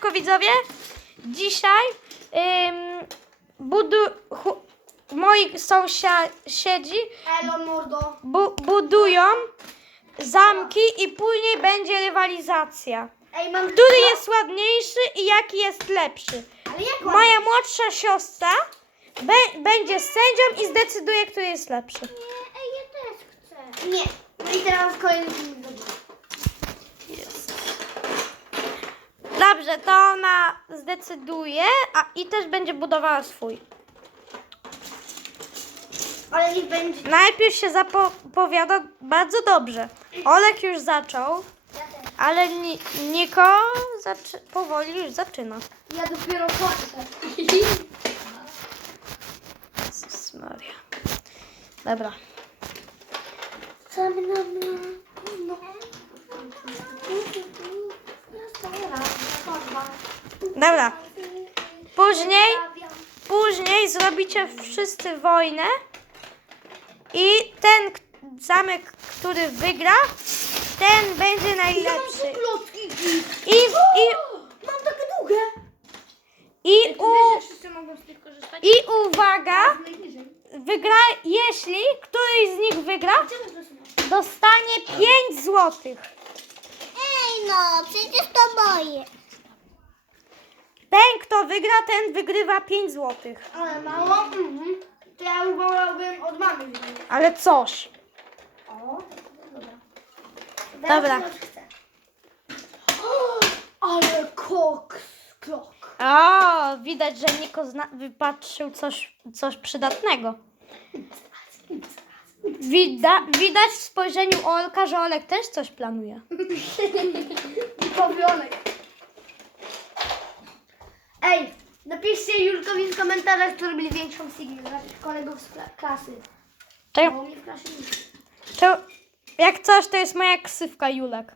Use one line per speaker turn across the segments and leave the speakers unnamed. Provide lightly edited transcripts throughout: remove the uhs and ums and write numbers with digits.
siemanko widzowie. Dzisiaj moi sąsiedzi
Elo mordo.
budują zamki i później będzie rywalizacja.
Ej, mam
Który jest ładniejszy i jaki jest lepszy.
Ale jak
Moja młodsza siostra będzie sędzią i zdecyduje, który jest lepszy.
Nie, ej, ja też chcę. Nie. No i teraz kolejny film do góry.
Dobrze, to ona zdecyduje, i też będzie budowała swój.
Ale niech będzie.
Najpierw się zapowiada bardzo dobrze. Olek już zaczął,
Ja też.
ale Niko powoli już zaczyna.
Ja dopiero patrzę.
Jezus Maria. Dobra.
Co my nam no.
Dobra. Później zrobicie wszyscy wojnę i ten zamek, który wygra, ten będzie najlepszy.
Mam takie długie. Wszyscy mogą z tych korzystać.
I uwaga, wygra, jeśli któryś z nich wygra, dostanie 5 złotych.
Ej no, przecież to moje.
Ten, kto wygra, ten wygrywa 5 złotych.
Ale mało? To ja już wolałbym od mamy wziąć.
Ale coś.
O, dobra.
Dobra.
Teraz chcę. Ale koks, klok.
O, widać, że Niko wypatrzył coś przydatnego. Widać w spojrzeniu Olka, że Olek też coś planuje.
Pawionek. Ej, napiszcie Julkowi w komentarzach, kto robili większą sigmę dla tych kolegów z klasy. Bo u mnie w klasie nie.
To, jak coś, to jest moja ksywka Julek.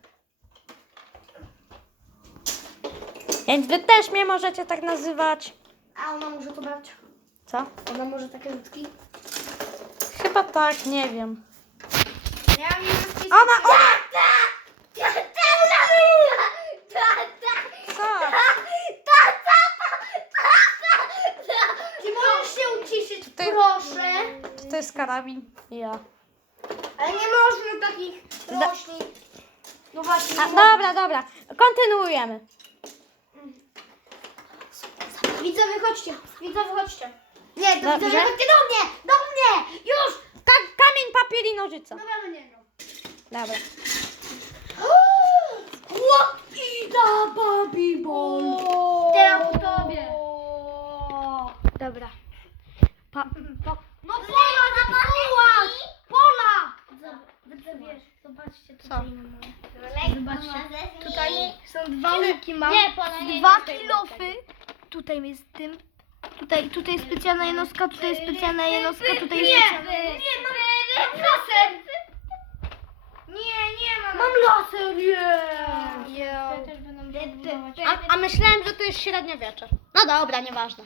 Więc wy też mnie możecie tak nazywać.
A ona może to brać?
Co?
Ona może takie ludzki?
Chyba tak, nie wiem.
Ja mam nie
Ona! Co?
Czy możesz się uciszyć,
Ty-
proszę?
To jest karabin. Ja.
Ale nie można takich roślin. No właśnie. nie
Dobra. Kontynuujemy.
Widzowie, chodźcie. Widzowie, chodźcie. Nie, to
Dobrze.
widzowie, chodźcie do mnie! Do mnie! Już!
Kamień, papier i nożyca.
Dobra, no nie no.
Dobra.
Ida Baby Ball. Teraz po tobie.
Dobra.
No Pola! Wiesz, zobaczcie tutaj. Zobaczcie. Tutaj są dwa łuki mam. Dwa kilofy. Tutaj jest tym. Tutaj jest specjalna jednostka, tutaj jest specjalna jednostka, tutaj jest specjalna. Nie, mam laser. Nie mam. Mam laser,
A myślałem, że to jest średniowiecze. No dobra, nieważne.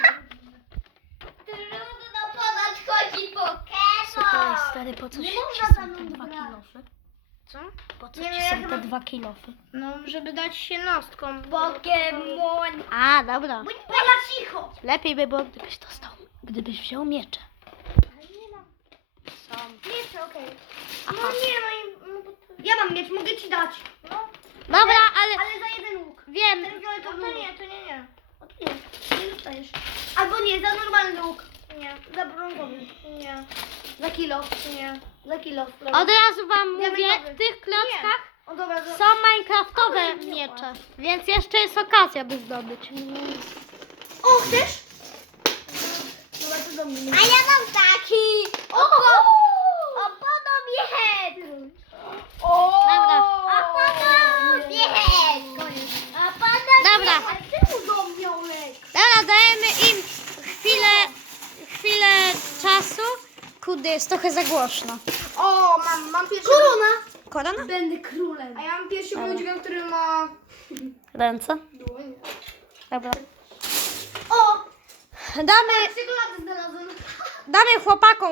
Trudno podać, chodzi Pokemon.
Stary, po co
Nie
ci
można
są
za mną
te 2
grać.
kilofy?
Co?
Po co
Nie,
ci
no ja
są
chyba-
te 2 kilofy?
No, żeby dać się nostkom. Pokemon.
A, dobra.
Pola cicho.
Lepiej by było, gdybyś wziął miecze.
Ale nie mam. Nie chcę, okej.
Aha.
No nie, no i... no bo- Ja mam miecz, mogę ci dać. No.
Dobra, ale
Ale za jeden łuk.
wiem.
Ten fioletowy łuk. To nie. O, to nie dostajesz. Albo nie, za normalny łuk. Nie. Za brązowy. Nie. Za kilo. Nie. Za kilo.
Od razu wam mówię,
Diamentowy.
w tych klockach
O dobra,
są minecraftowe miecze, więc jeszcze jest okazja, by zdobyć.
O, chcesz? Dobra, to do mnie.
A ja mam taki!
Opono miecz!
Dobra.
Opono miecz!
Dobra.
Ale czemu do mnie, Olek?
Dobra, dajemy im chwilę czasu. Kurde, jest trochę za głośno.
O, mam pierwszy... Korona!
Korona?
Będę królem. A ja mam pierwszy dźwięk, który ma...
Ręce.
Dłoń.
Dobra.
O!
Damy
Czekolady znalazłem.
chłopakom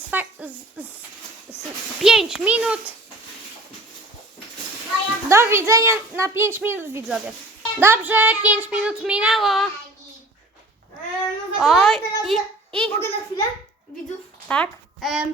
5 minut. Do widzenia na 5 minut, widzowie. Dobrze, 5 minut minęło.
No
Oj,
teraz
i-
mogę na chwilę widzów?
Tak?